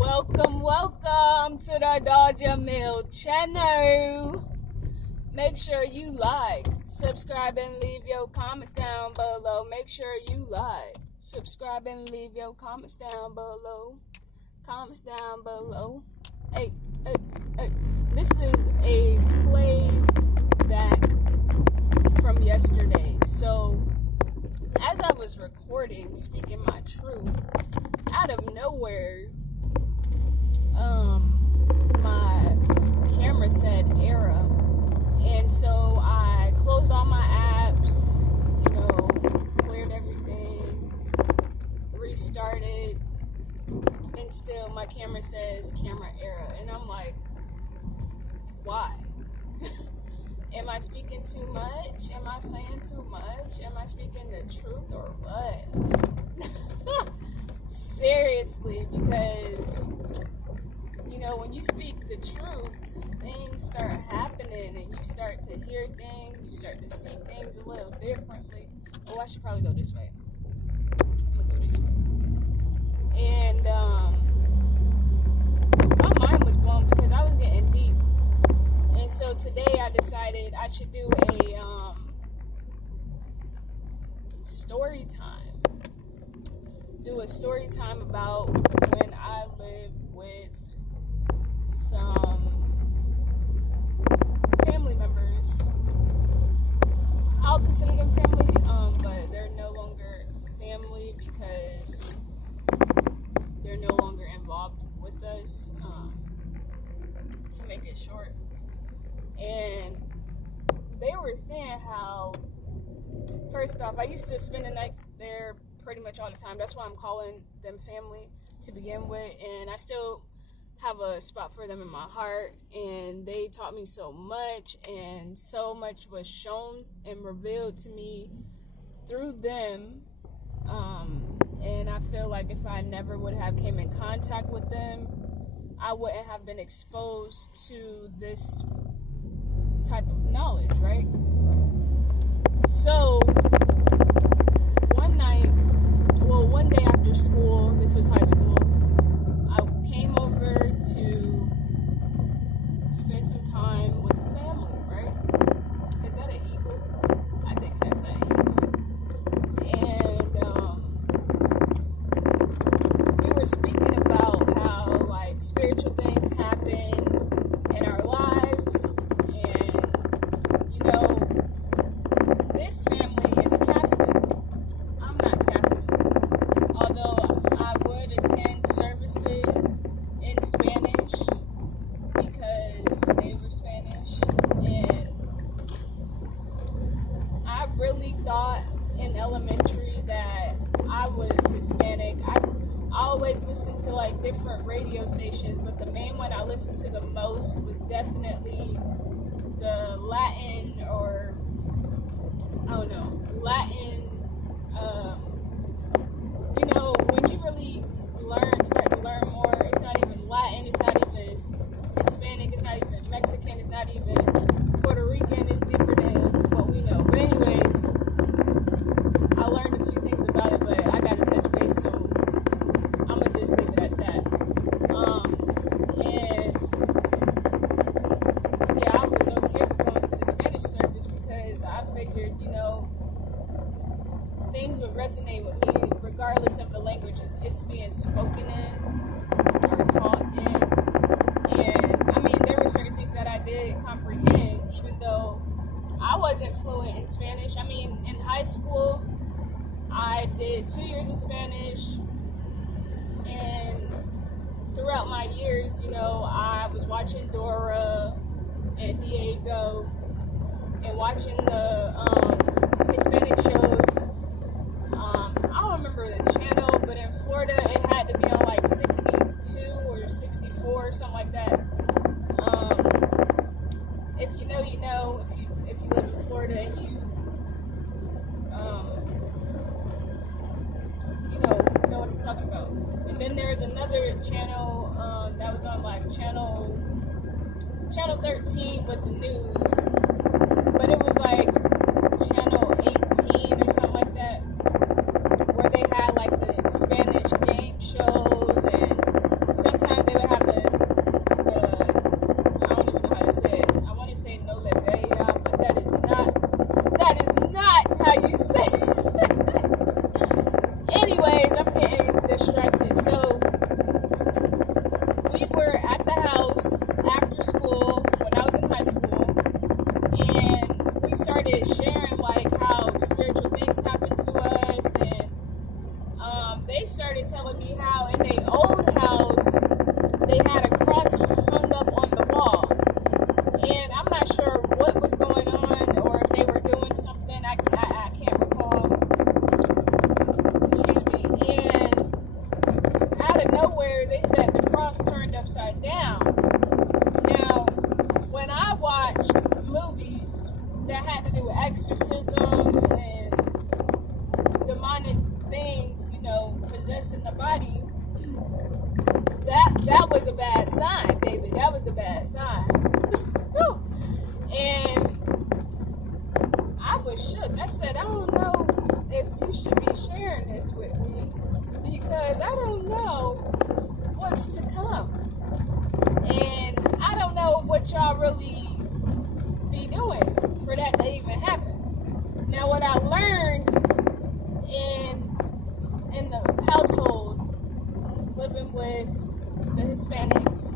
Welcome to the Daw'jamil channel. Make sure you like, subscribe, and leave your comments down below. Make sure you like, subscribe, and leave your comments down below. Comments down below. Hey. This is a playback from yesterday. So, as I was recording, speaking my truth, out of nowhere, my camera said error, and so I closed all my apps, cleared everything, restarted, and still my camera says camera error, and I'm like, why? Am I speaking too much? Am I saying too much? Am I speaking the truth or what? Seriously, because when you speak the truth, things start happening and you start to hear things, you start to see things a little differently. Oh, I should probably go this way. I'm gonna go this way. And my mind was blown because I was getting deep. And so today I decided I should do a story time. Do a story time about when I lived with some family members. I'll consider them family, but they're no longer family because they're no longer involved with us, to make it short. And they were saying how, first off, I used to spend the night there pretty much all the time. That's why I'm calling them family to begin with, and I still have a spot for them in my heart, and they taught me so much, and so much was shown and revealed to me through them, and I feel like if I never would have came in contact with them, I wouldn't have been exposed to this type of knowledge, right? So one day after school, this was high school, I came over to spend some time with the family, right? Is that an eagle? I think that's an eagle. And we were speaking about how, spiritual things happen in our lives. And, this family is Catholic. I'm not Catholic. Although I would attend services in Spanish because they were Spanish, and I really thought in elementary that I was Hispanic. I always listened to different radio stations, but the main one I listened to the most was definitely the Latin, or I don't know, Latin. When you really start to learn more, it's not even Latin, it's not even Hispanic, it's not even Mexican, it's not even Puerto Rican, it's deeper than what we know. But anyways, I learned a few things about it, but I gotta touch base, so I'm gonna just leave it at that. And yeah, I was okay with going to the Spanish service because I figured, things would resonate with me regardless of the language it's being spoken in or taught in. And there were certain things that I did comprehend, even though I wasn't fluent in Spanish. In high school, I did 2 years of Spanish, and throughout my years, I was watching Dora and Diego and watching the Hispanic shows. I don't remember the channel, but in Florida, it had to be on 62 or 64 or something like that. If you know, you know. If you live in Florida and you know what I'm talking about. And then there's another channel that was on channel 13 was the news, but it was channel 18 or something like that, where they had the Spanish game shows, and sometimes their old house, they had a cross hung up on the wall. And I'm not sure what was going on or if they were doing something. I can't recall. Excuse me. And out of nowhere, they said the cross turned upside down. Now, when I watched movies that had to do with exorcism and demonic things, possessing the body, that was a bad sign, baby. That was a bad sign. And I was shook. I said, I don't know if you should be sharing this with me because I don't know what's to come. And I don't know what y'all really be doing for that to even happen. Now, what I learned in the household, living with the Hispanics,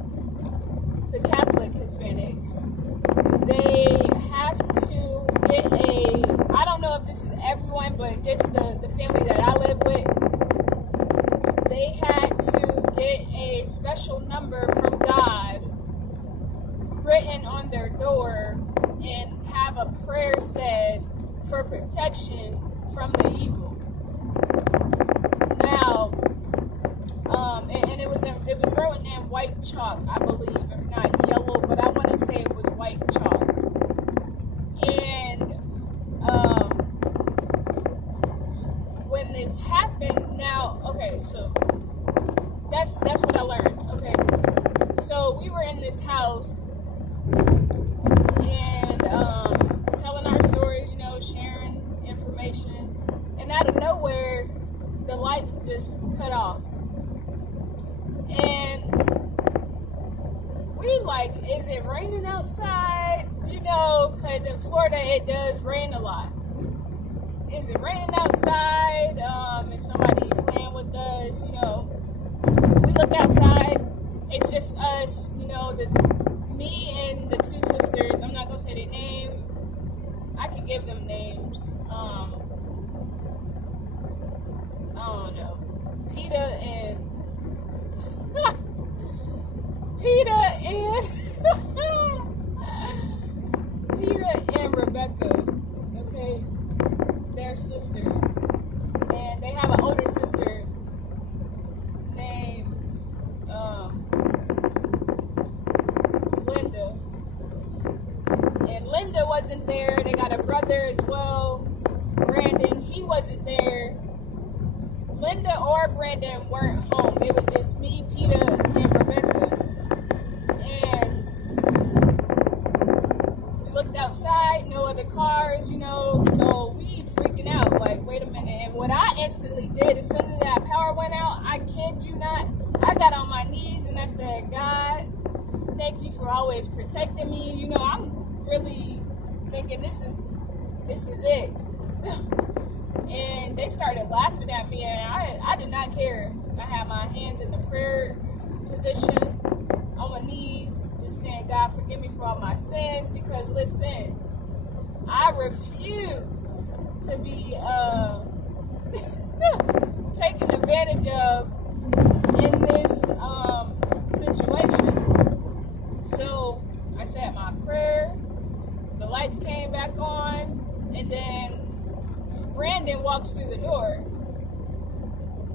the Catholic Hispanics, they have to get I don't know if this is everyone, but just the family that I live with, they had to get a special number from God written on their door and have a prayer said for protection from the evil. Now, and it was written in white chalk, I believe, if not yellow, but I want to say it was white chalk. And when this happened, now, okay, so that's what I learned. Okay, so we were in this house and telling our stories, sharing information, and out of nowhere, the lights just cut off. And we is it raining outside? Because in Florida it does rain a lot. Is it raining outside? Is somebody playing with us? We look outside. It's just us, me and the two sisters. I'm not going to say their name. I can give them names. I don't know. Peter and Rebecca, okay? They're sisters. And they have an older sister named Linda. And Linda wasn't there. They got a brother as well, Brandon. He wasn't there. Linda or Brandon weren't home. It was just me, Peter, and Rebecca. And we looked outside, no other cars, so we freaking out, wait a minute. And what I instantly did, as soon as that power went out, I kid you not, I got on my knees and I said, God, thank you for always protecting me. I'm really thinking this is it. And they started laughing at me, and I did not care. I had my hands in the prayer position, on my knees, just saying, God, forgive me for all my sins, because listen, I refuse to be taken advantage of in this situation. So I said my prayer, the lights came back on, and then Brandon walks through the door,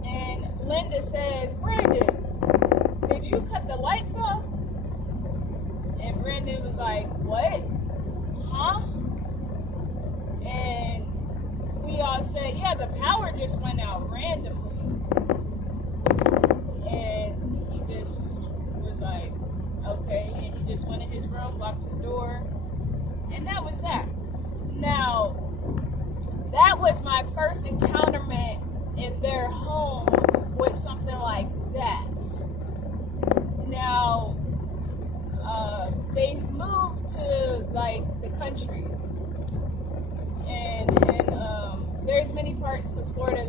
and Linda says, Brandon, did you cut the lights off? And Brandon was like, what? Huh? And we all said, yeah, the power just went out randomly. And he just was like, okay. And he just went in his room, locked his door, and that was that. Now, that was my first encounterment in their home with something like that. Now, they moved to the country, and there's many parts of Florida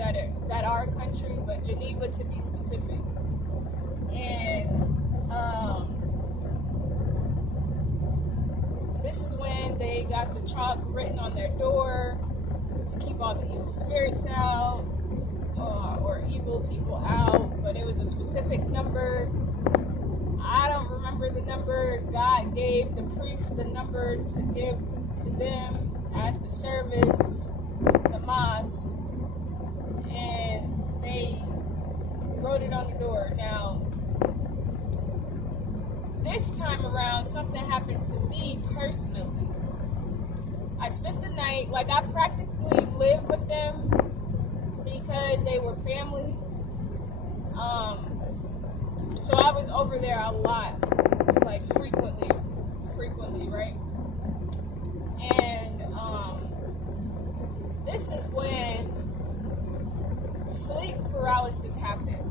that are country, but Geneva to be specific. And this is when they got the chalk written on their door to keep all the evil spirits out, or evil people out. but it was a specific number. I don't remember the number. God gave the priest the number to give to them at the service, the mosque, and they wrote it on the door. Now, this time around, something happened to me personally. I spent the night, like I practically lived with them because they were family. So I was over there a lot, like frequently, right? And this is when sleep paralysis happened.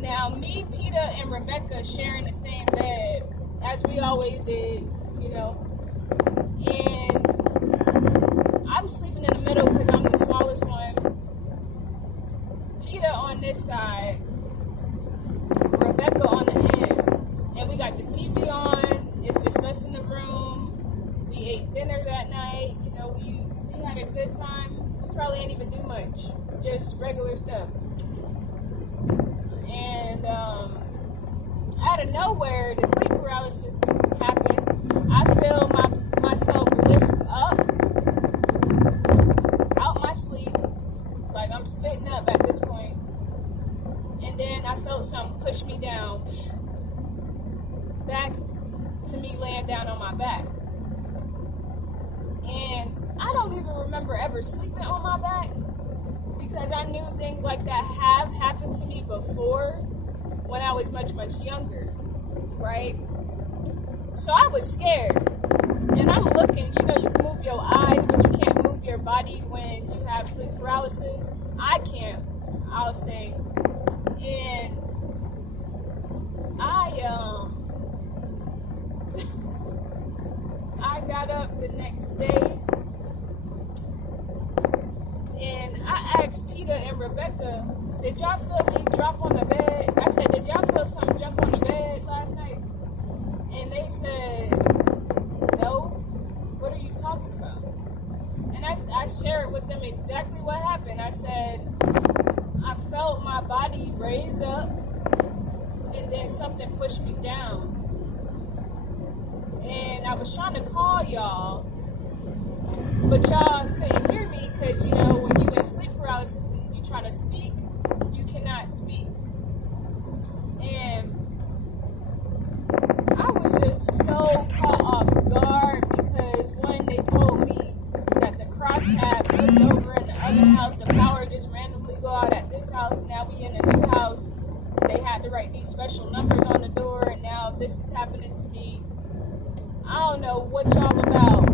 Now, me, Peter, and Rebecca sharing the same bed, as we always did, you know. And I'm sleeping in the middle because I'm the smallest one. Peter on this side, Rebecca on the end. And we got the TV on. It's just us in the room. We ate dinner that night. You know, we had a good time. We probably didn't even do much. Just regular stuff. And out of nowhere, the sleep paralysis happens. I feel myself lift up out my sleep, like I'm sitting up at this point, and then I felt something push me down, back to me laying down on my back. And I don't even remember ever sleeping on my back, because I knew things like that have happened to me before when I was much, much younger, right? So I was scared. And I'm looking, you know, you can move your eyes, but you can't move your body when you have sleep paralysis. I can't, I'll say. And I got up the next day, and I asked Peter and Rebecca, did y'all feel me drop on the bed? I said, did y'all feel something jump on the bed last night? And they said, no. What are you talking about? And I shared with them exactly what happened. I said, I felt my body raise up, and then something pushed me down. And I was trying to call y'all, but y'all couldn't hear me because, you know, when you in sleep paralysis and you try to speak, you cannot speak. And I was just so caught off guard because when they told me that the cross had flipped over in the other house, the power just randomly go out at this house, now we in a new house. They had to write these special numbers on the door, and now this is happening to me. I don't know what y'all about.